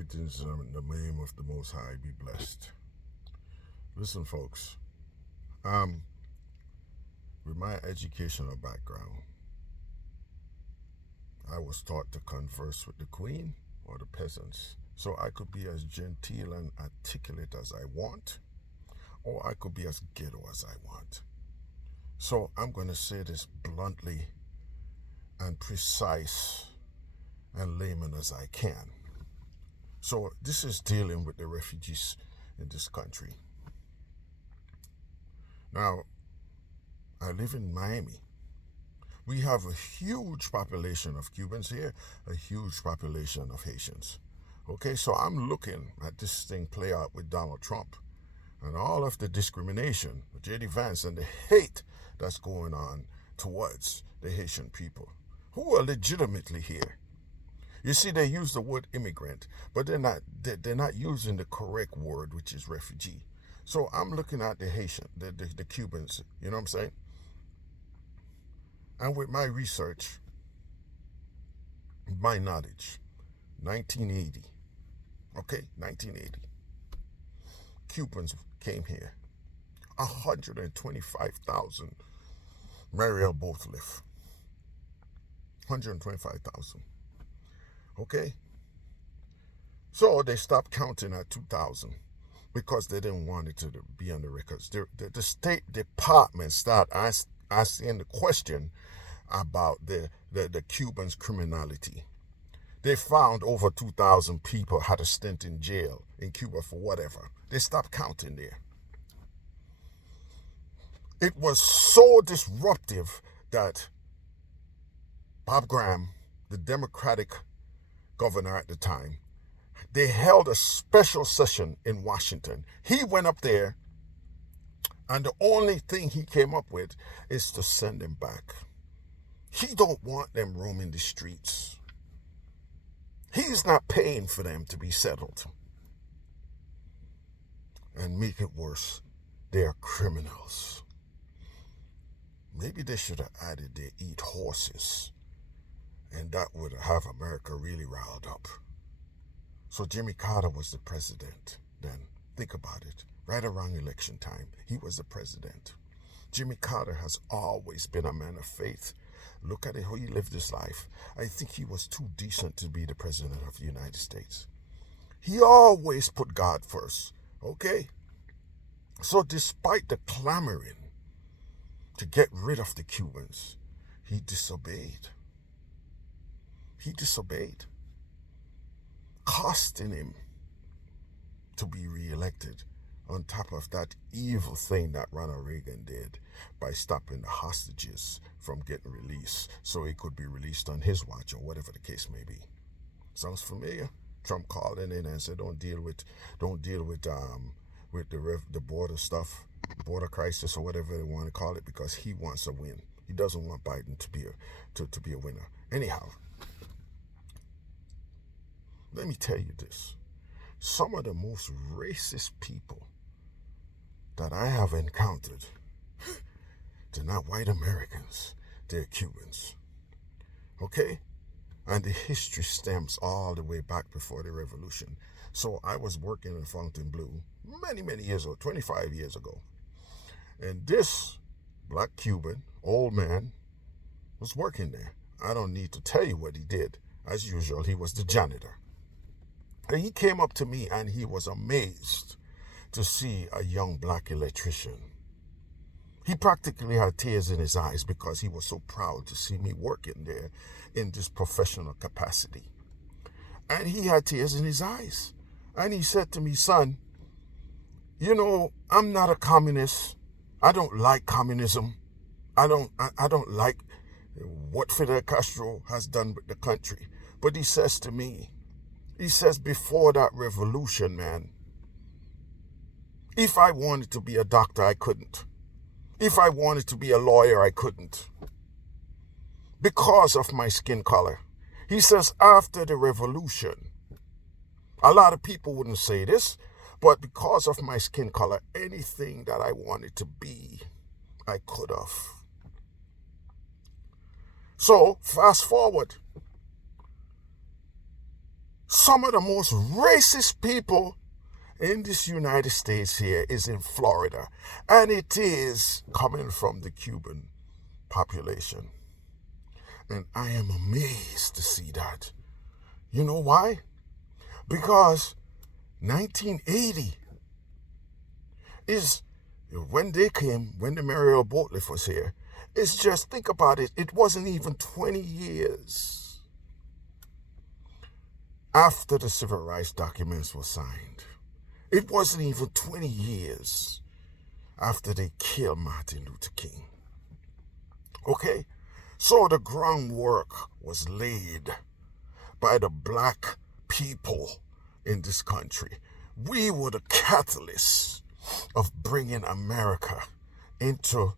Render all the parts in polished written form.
Greetings in the name of the Most High. Be blessed. Listen, folks. With my educational background, I was taught to converse with the queen or the peasants, so I could be as genteel and articulate as I want, or I could be as ghetto as I want. So I'm going to say this bluntly and precise and layman as I can. So this is dealing with the refugees in this country. Now, I live in Miami. We have a huge population of Cubans here, a huge population of Haitians. Okay, so I'm looking at this thing play out with Donald Trump and all of the discrimination, J.D. Vance, and the hate that's going on towards the Haitian people who are legitimately here. You see, they use the word immigrant, but they're not using the correct word, which is refugee. So I'm looking at the Haitian, the Cubans, you know what I'm saying? And with my research, my knowledge, 1980, 1980, Cubans came here. 125,000. Mariel both live. 125,000. Okay? So they stopped counting at 2,000 because they didn't want it to be on the records. The State Department started asking the question about the Cubans' criminality. They found over 2,000 people had a stint in jail in Cuba for whatever. They stopped counting there. It was so disruptive that Bob Graham, the Democratic governor at the time, they held a special session in Washington. He went up there, and the only thing he came up with is to send them back. He don't want them roaming the streets. He's not paying for them to be settled. And make it worse, they are criminals. Maybe they should have added they eat horses, and that would have America really riled up. So Jimmy Carter was the president then. Think about it. Right around election time, he was the president. Jimmy Carter has always been a man of faith. Look at it, how he lived his life. I think he was too decent to be the president of the United States. He always put God first, okay? So despite the clamoring to get rid of the Cubans, he disobeyed. He disobeyed, costing him to be reelected, on top of that evil thing that Ronald Reagan did by stopping the hostages from getting released so he could be released on his watch or whatever the case may be. Sounds familiar? Trump called in and said, don't deal with the border stuff, border crisis or whatever they want to call it, because he wants a win. He doesn't want Biden to be a winner. Anyhow, let me tell you this. Some of the most racist people that I have encountered, they're not white Americans, they're Cubans. Okay? And the history stems all the way back before the revolution. So I was working in Fontainebleau many years ago, 25 years ago. And this black Cuban, old man, was working there. I don't need to tell you what he did. As usual, he was the janitor. And he came up to me and he was amazed to see a young black electrician. He practically had tears in his eyes because he was so proud to see me working there in this professional capacity. And he had tears in his eyes. And he said to me, son, you know, I'm not a communist. I don't like communism. I don't like what Fidel Castro has done with the country. But he says to me, he says, before that revolution, man, if I wanted to be a doctor, I couldn't. If I wanted to be a lawyer, I couldn't. Because of my skin color. He says, after the revolution, a lot of people wouldn't say this, but because of my skin color, anything that I wanted to be, I could have. So, fast forward. Some of the most racist people in this United States here is in Florida, and it is coming from the Cuban population. And I am amazed to see that. You know why? Because 1980 is when they came, when the Mariel Boatlift was here. It's just, think about it, it wasn't even 20 years after the Civil Rights Documents were signed. It wasn't even 20 years after they killed Martin Luther King. Okay? So the groundwork was laid by the black people in this country. We were the catalysts of bringing America into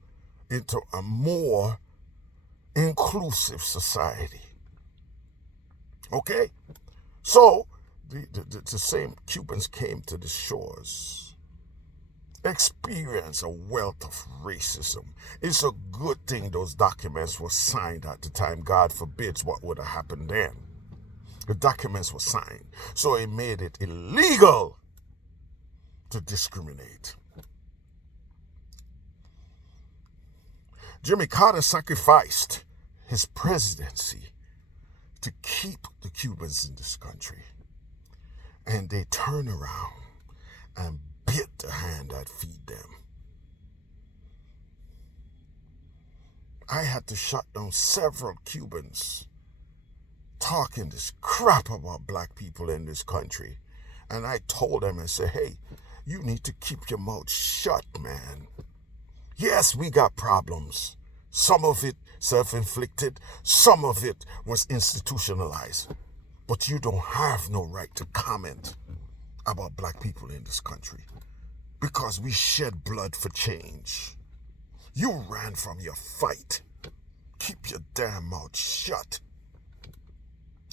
a more inclusive society. Okay? So the same Cubans came to the shores, experience a wealth of racism. It's a good thing those documents were signed at the time. God forbids what would have happened then. The documents were signed, so it made it illegal to discriminate. Jimmy Carter sacrificed his presidency to keep the Cubans in this country. And they turn around and bit the hand that feed them. I had to shut down several Cubans talking this crap about black people in this country. And I told them, I said, hey, you need to keep your mouth shut, man. Yes, we got problems. Some of it self-inflicted, some of it was institutionalized. But you don't have no right to comment about black people in this country because we shed blood for change. You ran from your fight. Keep your damn mouth shut.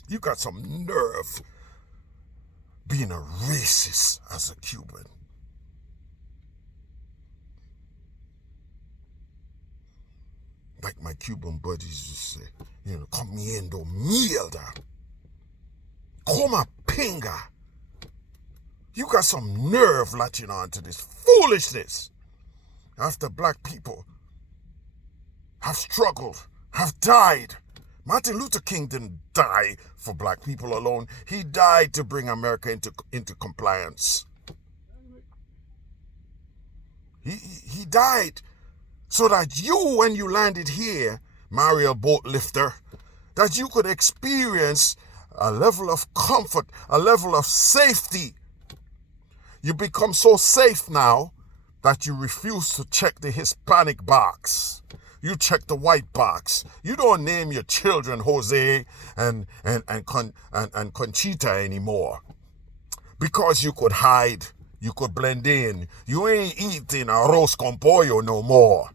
You got some nerve being a racist as a Cuban. Like my Cuban buddies used to say, comiendo mierda. Coma pinga. You got some nerve latching on to this foolishness after black people have struggled, have died. Martin Luther King didn't die for black people alone. He died to bring America into compliance. He died so that you, when you landed here, Mariel Boatlifter, that you could experience a level of comfort, a level of safety. You become so safe now that you refuse to check the Hispanic box. You check the white box. You don't name your children Jose and Conchita anymore. Because you could hide, you could blend in. You ain't eating arroz con pollo no more.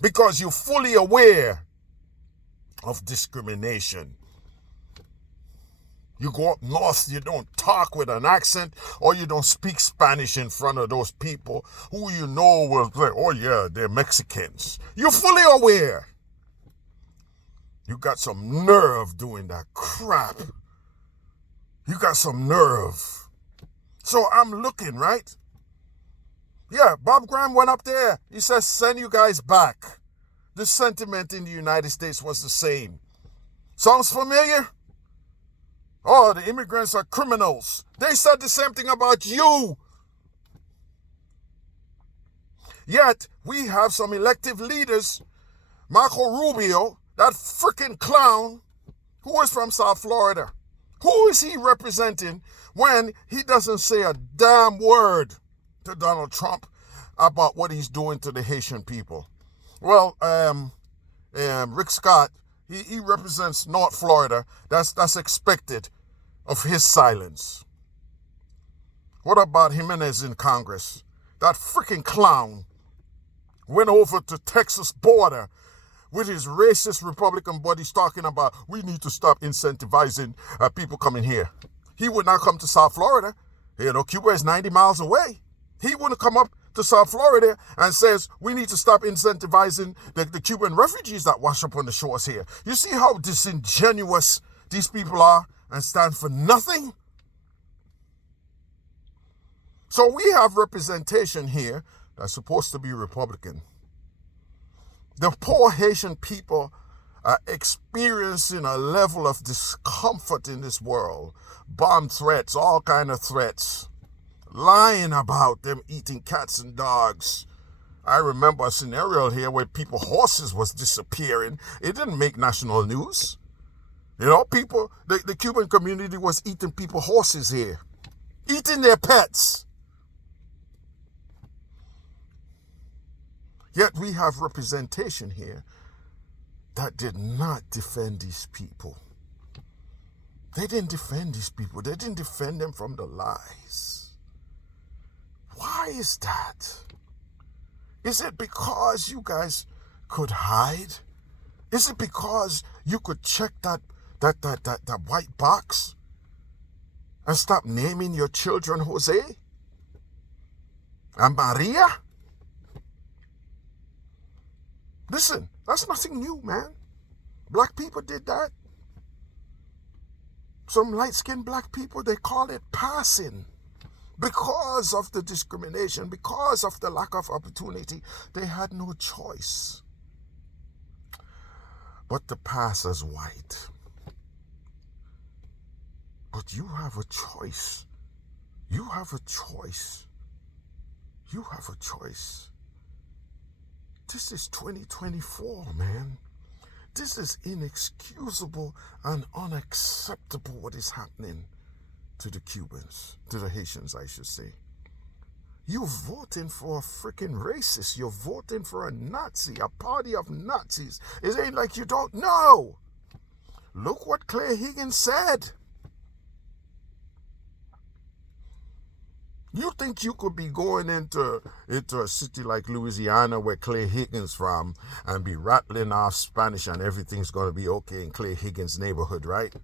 Because you're fully aware of discrimination. You go up north, you don't talk with an accent, or you don't speak Spanish in front of those people who you know will say, oh yeah, they're Mexicans. You're fully aware. You got some nerve doing that crap. You got some nerve. So I'm looking, right? Yeah, Bob Graham went up there. He says, send you guys back. The sentiment in the United States was the same. Sounds familiar? Oh, the immigrants are criminals. They said the same thing about you. Yet, we have some elective leaders. Marco Rubio, that freaking clown, who is from South Florida. Who is he representing when he doesn't say a damn word to Donald Trump about what he's doing to the Haitian people? Well, Rick Scott, he represents North Florida. That's expected of his silence. What about Jimenez in Congress? That freaking clown went over to Texas border with his racist Republican buddies talking about we need to stop incentivizing people coming here. He would not come to South Florida. Cuba is 90 miles away. He wouldn't come up to South Florida and says we need to stop incentivizing the Cuban refugees that wash up on the shores here. You see how disingenuous these people are and stand for nothing? So we have representation here that's supposed to be Republican. The poor Haitian people are experiencing a level of discomfort in this world. Bomb threats, all kind of threats. Lying about them eating cats and dogs. I remember a scenario here where horses was disappearing. It didn't make national news. You know, the Cuban community was eating horses here. Eating their pets. Yet we have representation here that did not defend these people. They didn't defend these people. They didn't defend them from the lies. Why is that? Is it because you guys could hide? Is it because you could check that white box and stop naming your children Jose and Maria? Listen, that's nothing new, man. Black people did that. Some light-skinned black people, they call it passing. Because of the discrimination, because of the lack of opportunity, they had no choice but to pass as white. But you have a choice. You have a choice. You have a choice. This is 2024, man. This is inexcusable and unacceptable what is happening to the Cubans, to the Haitians, I should say. You're voting for a freaking racist. You're voting for a Nazi, a party of Nazis. It ain't like you don't know. Look what Claire Higgins said. You think you could be going into a city like Louisiana where Clay Higgins from and be rattling off Spanish and everything's going to be okay in Clay Higgins' neighborhood, right?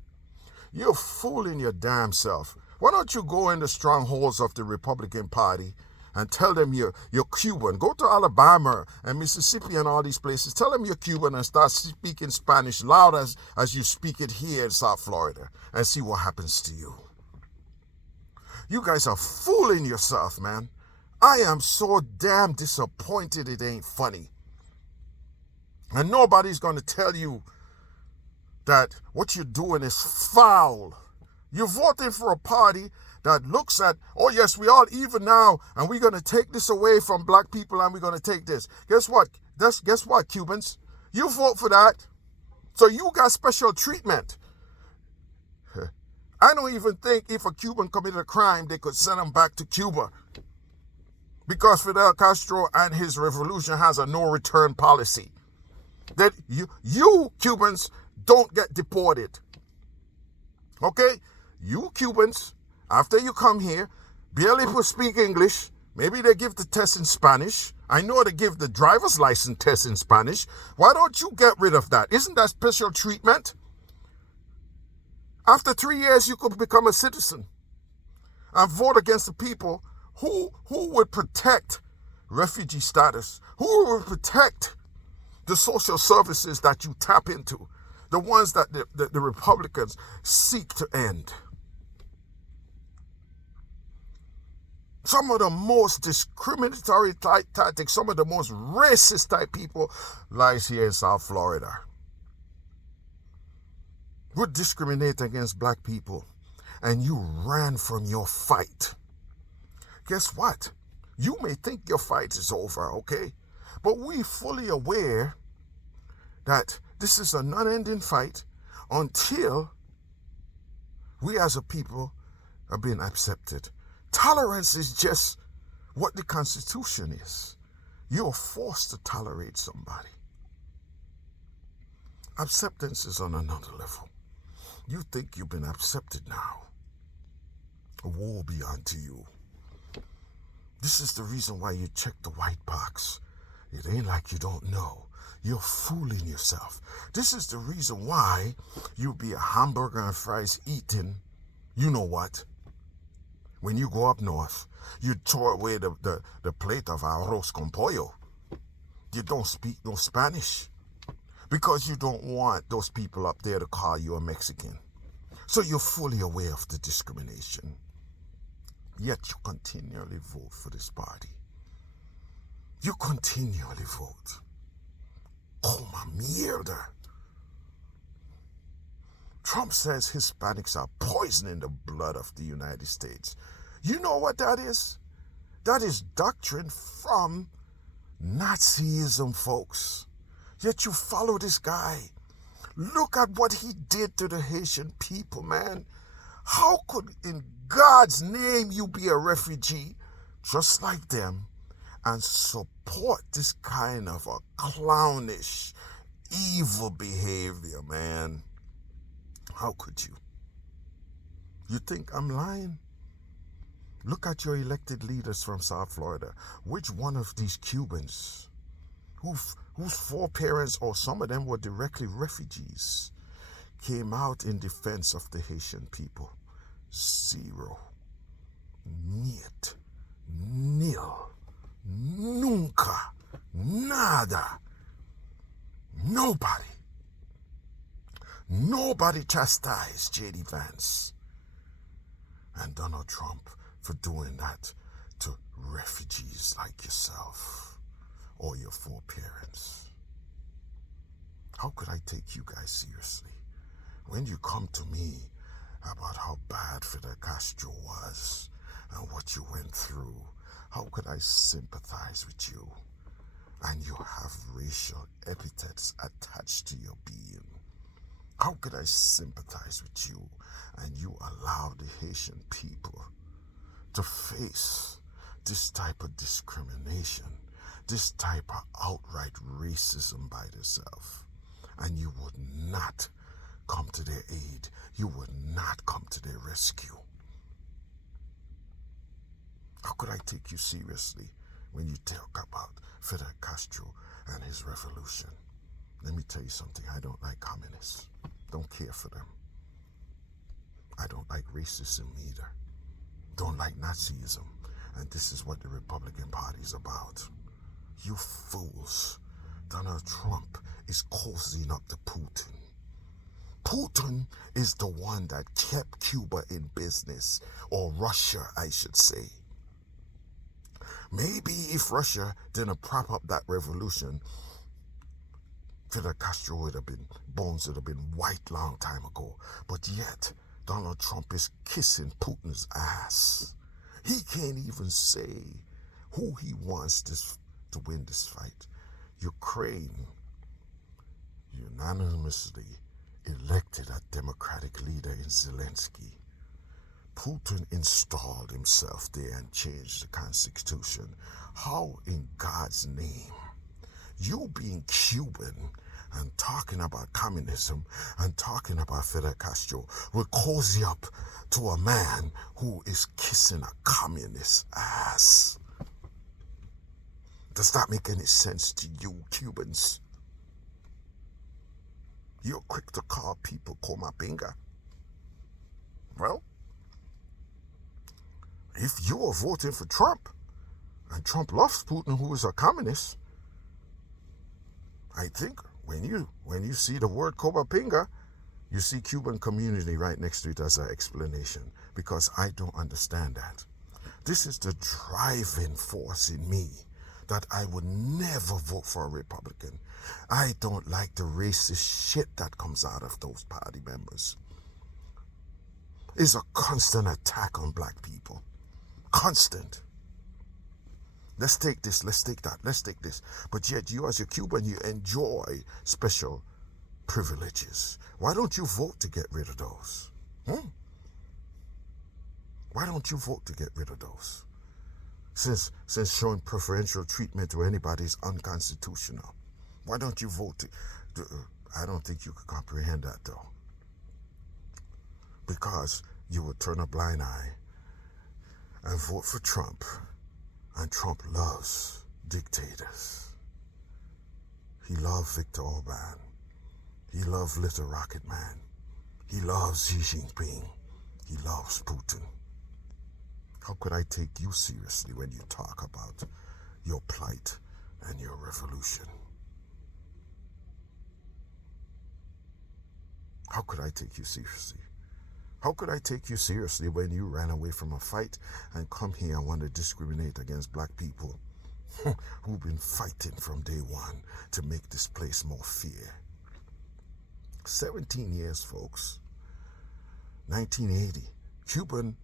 You're fooling your damn self. Why don't you go in the strongholds of the Republican Party and tell them you're Cuban? Go to Alabama and Mississippi and all these places. Tell them you're Cuban and start speaking Spanish loud as you speak it here in South Florida and see what happens to you. You guys are fooling yourself, man. I am so damn disappointed it ain't funny. And nobody's going to tell you that what you're doing is foul. You're voting for a party that looks at, oh yes, we all even now, and we're going to take this away from black people and we're going to take this. Guess what? Guess what, Cubans? You vote for that. So you got special treatment. I don't even think if a Cuban committed a crime, they could send him back to Cuba. Because Fidel Castro and his revolution has a no-return policy. That you Cubans don't get deported. Okay? You Cubans, after you come here, barely could speak English. Maybe they give the test in Spanish. I know they give the driver's license test in Spanish. Why don't you get rid of that? Isn't that special treatment? After 3 years, you could become a citizen and vote against the people who would protect refugee status, who would protect the social services that you tap into, the ones that the Republicans seek to end. Some of the most discriminatory type tactics, some of the most racist type people lies here in South Florida. Would discriminate against black people, and you ran from your fight. Guess what? You may think your fight is over, okay? But we're fully aware that this is a non-ending fight until we as a people are being accepted. Tolerance is just what the Constitution is. You're forced to tolerate somebody. Acceptance is on another level. You think you've been accepted now. Woe be unto you. This is the reason why you check the white box. It ain't like you don't know. You're fooling yourself. This is the reason why you'll be a hamburger and fries eating, you know what? When you go up north, you throw away the plate of arroz con pollo. You don't speak no Spanish because you don't want those people up there to call you a Mexican. So you're fully aware of the discrimination, yet you continually vote for this party. You continually vote. Coma mierda. Trump says Hispanics are poisoning the blood of the United States. You know what that is? That is doctrine from Nazism, folks. Yet you follow this guy. Look at what he did to the Haitian people, man. How could, in God's name, you be a refugee just like them and support this kind of a clownish, evil behavior, man? How could you? You think I'm lying? Look at your elected leaders from South Florida. Which one of these Cubans, whose foreparents or some of them were directly refugees, came out in defense of the Haitian people? Zero. Niet. Nil. Nunca. Nada. Nobody. Nobody chastised J.D. Vance and Donald Trump for doing that to refugees like yourself or your foreparents. How could I take you guys seriously when you come to me about how bad Fidel Castro was and what you went through? How could I sympathize with you and you have racial epithets attached to your being? How could I sympathize with you and you allow the Haitian people to face this type of discrimination, this type of outright racism by themselves, and you would not come to their aid, you would not come to their rescue? How could I take you seriously when you talk about Fidel Castro and his revolution? Let me tell you something. I don't like communists. Don't care for them. I don't like racism either. Don't like Nazism. And this is what the Republican Party is about. You fools. Donald Trump is cozying up to Putin. Putin is the one that kept Cuba in business, or Russia, I should say. Maybe if Russia didn't prop up that revolution, Fidel Castro would have been, bones would have been white long time ago. But yet, Donald Trump is kissing Putin's ass. He can't even say who he wants to win this fight. Ukraine unanimously elected a democratic leader in Zelensky. Putin installed himself there and changed the constitution. How in God's name, you being Cuban and talking about communism and talking about Fidel Castro will cozy up to a man who is kissing a communist ass? Does that make any sense to you, Cubans? You're quick to call people coma pinga. Well, if you are voting for Trump, and Trump loves Putin, who is a communist, I think when you see the word coma pinga, you see Cuban community right next to it as an explanation, because I don't understand that. This is the driving force in me that I would never vote for a Republican. I don't like the racist shit that comes out of those party members. It's a constant attack on black people. Constant. Let's take this, let's take that, let's take this. But yet you as a Cuban, you enjoy special privileges. Why don't you vote to get rid of those? Why don't you vote to get rid of those? Since showing preferential treatment to anybody is unconstitutional. Why don't you vote I don't think you could comprehend that though. Because you would turn a blind eye and vote for Trump. And Trump loves dictators. He loves Viktor Orban. He loves Little Rocket Man. He loves Xi Jinping. He loves Putin. How could I take you seriously when you talk about your plight and your revolution? How could I take you seriously How could I take you seriously when you ran away from a fight and come here and want to discriminate against black people who've been fighting from day one to make this place more fair? 17 years, folks. 1980, Cuban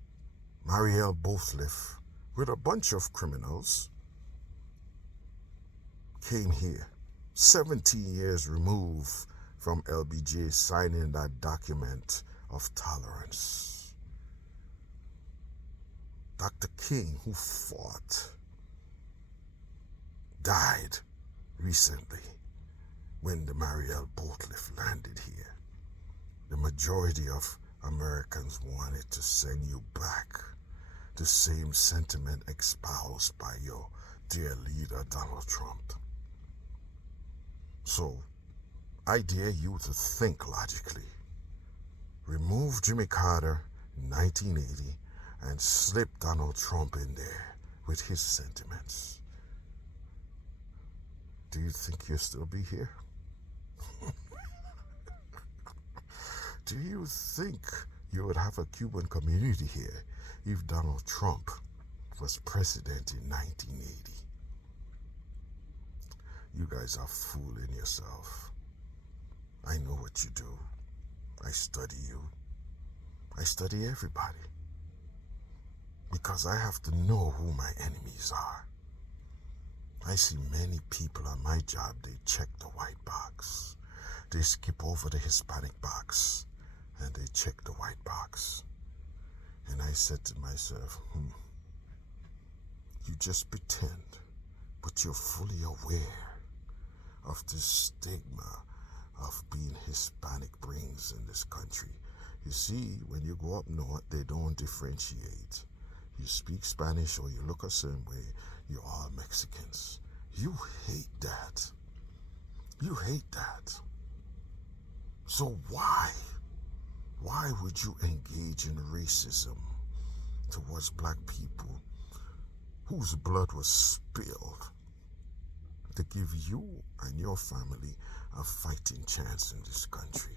Mariel Bothliff, with a bunch of criminals, came here. 17 years removed from LBJ signing that document of tolerance. Dr. King, who fought, died recently when the Mariel Bothliff landed here. The majority of Americans wanted to send you back. The same sentiment espoused by your dear leader, Donald Trump. So, I dare you to think logically. Remove Jimmy Carter in 1980 and slip Donald Trump in there with his sentiments. Do you think you'll still be here? Do you think you would have a Cuban community here if Donald Trump was president in 1980? You guys are fooling yourself. I know what you do. I study you. I study everybody. Because I have to know who my enemies are. I see many people on my job, they check the white box. They skip over the Hispanic box and they check the white box. And I said to myself, you just pretend, but you're fully aware of the stigma of being Hispanic brings in this country. You see, when you go up north, they don't differentiate. You speak Spanish or you look a certain way, you're all Mexicans. You hate that. You hate that. So why? Why would you engage in racism towards black people whose blood was spilled to give you and your family a fighting chance in this country?